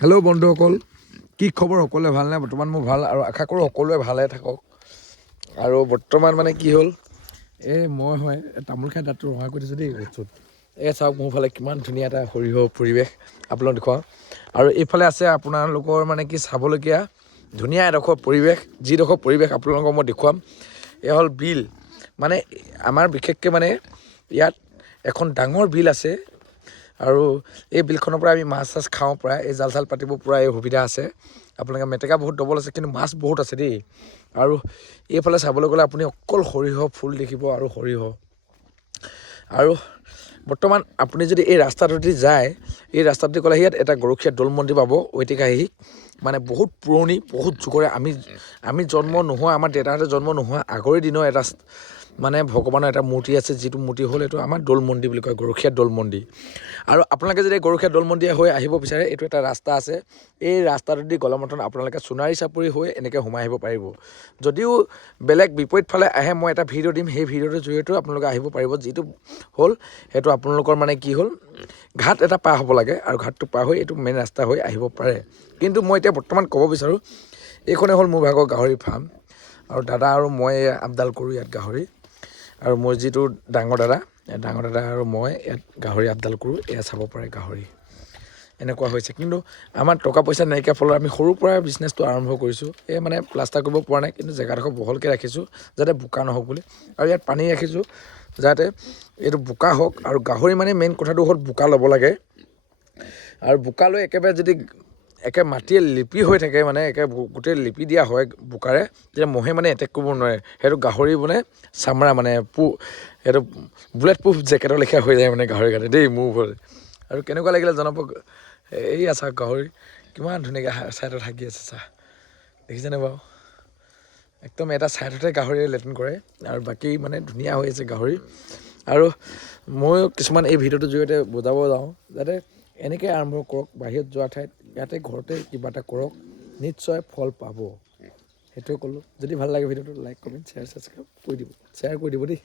Hello' বন্ধুসকল, কি খবৰ? সকলোৱে ভালনে? বৰ্তমান মোৰ ভাল আৰু আশা কৰোঁ সকলোৱে ভালে থাকক। আৰু বৰ্তমান মানে কি হ'ল, মই তামোল খাই দাঁতটো ৰঙা কৰি দিছোঁ দেই ৰ'দটোত। চাওক মোৰ ফালে কিমান ধুনীয়া এটা সৰিয়হ পৰিৱেশ আপোনালোক দেখুৱাওঁ। আৰু এইফালে আছে আপোনালোকৰ মানে কি চাবলগীয়া ধুনীয়া এডোখৰ পৰিৱেশ, যিডোখৰ পৰিৱেশ আপোনালোকক মই দেখুৱাম। এয়া হ'ল বিল। মানে আমাৰ বিশেষকৈ মানে ইয়াত এখন ডাঙৰ বিল আছে। আৰু এই বিলখনৰ পৰা আমি মাছ চাছ খাওঁ প্ৰায়, এই জাল চাল পাতিব পৰা এই সুবিধা আছে। আপোনালোকে মেটেকা বহুত ডবল আছে, কিন্তু মাছ বহুত আছে দেই। আৰু এইফালে চাবলৈ গ'লে আপুনি অকল সৰিয়হ ফুল দেখিব আৰু সৰিয়হ। আৰু বৰ্তমান আপুনি যদি এই ৰাস্তাটোদি যায়, এই ৰাস্তাটোদি গ'লে ইয়াত এটা গৰখীয়া দৌল মন্দিৰ পাব ঐতিহাসিক। মানে বহুত পুৰণি, বহুত যুগৰে আমি জন্ম নোহোৱা, আমাৰ দেউতাহঁতে জন্ম নোহোৱা আগৰে দিনৰ এটা মানে ভগৱানৰ এটা মূৰ্তি আছে, যিটো মূৰ্তি হ'ল এইটো আমাৰ দৌল মন্দিৰ বুলি কয়, গৰখীয়া দৌল মন্দিৰ। আৰু আপোনালোকে যদি গৰখীয়া দৌল মন্দিৰ হৈ আহিব বিচাৰে, এইটো এটা ৰাস্তা আছে। এই ৰাস্তাটোদি গ'লে মাত্ৰ আপোনালোকে সোণাৰী চাপৰি হৈ এনেকৈ সোমাই আহিব পাৰিব। যদিও বেলেগ বিপৰীত ফালে আহে, মই এটা ভিডিঅ' দিম, সেই ভিডিঅ'টোৰ জৰিয়তেও আপোনালোকে আহিব পাৰিব। যিটো হ'ল সেইটো আপোনালোকৰ মানে কি হ'ল, ঘাট এটা পাৰ হ'ব লাগে, আৰু ঘাটটো পাৰ হৈ এইটো মেইন ৰাস্তা হৈ আহিব পাৰে। কিন্তু মই এতিয়া বৰ্তমান ক'ব বিচাৰোঁ, এইখনেই হ'ল মোৰ ভাগৰ গাহৰি ফাৰ্ম। আৰু দাদা আৰু মই আপডাল কৰোঁ ইয়াত গাহৰি। আৰু মোৰ যিটো ডাঙৰ দাদা আৰু মই ইয়াত গাহৰি আপডাল কৰোঁ। এয়া চাব পাৰে গাহৰি এনেকুৱা হৈছে। কিন্তু আমাৰ টকা পইচা নাইকিয়া ফলত আমি সৰুৰ পৰা বিজনেছটো আৰম্ভ কৰিছোঁ। মানে প্লাষ্টাৰ কৰিব পৰা নাই, কিন্তু জেগাডোখৰ বহলকৈ ৰাখিছোঁ যাতে বোকা নহওক বুলি। আৰু ইয়াত পানী ৰাখিছোঁ যাতে এইটো বোকা হওক। আৰু গাহৰি মানে মেইন কথাটো হ'ল বোকা ল'ব লাগে। আৰু বোকা লৈ একেবাৰে যদি মাটিয়ে লিপি হৈ থাকে, মানে গোটেই লিপি দিয়া হয় বোকাৰে, তেতিয়া মহে মানে এটেক কৰিব নোৱাৰে। সেইটো গাহৰি মানে চামৰা মানে সেইটো বুলেট প্ৰুফ জেকেটৰ লেখীয়া হৈ যায় মানে গাহৰি কাৰণে দেই মোৰ ওপৰত। আৰু কেনেকুৱা লাগিলে জনাব। এইয়া চাওক গাহৰি কিমান ধুনীয়াকৈ ছাইডত হাগি আছে, চাহ দেখিছেনে বাৰু? একদম এটা ছাইডতে গাহৰিয়ে লেট্ৰিন কৰে, আৰু বাকী মানে ধুনীয়া হৈ আছে গাহৰি। আৰু ময়ো কিছুমান এই ভিডিঅ'টোৰ জৰিয়তে বুজাব যাওঁ, যাতে এনেকৈ আৰম্ভ কৰক। বাহিৰত যোৱা ঠাইত ইয়াতে ঘৰতে কিবা এটা কৰক, নিশ্চয় ফল পাব। সেইটোৱে ক'লোঁ। যদি ভাল লাগে ভিডিঅ'টো লাইক, কমেণ্ট, শ্বেয়াৰ, ছাবস্ক্ৰাইব কৰি দিব, শ্বেয়াৰ কৰি দিব দেই।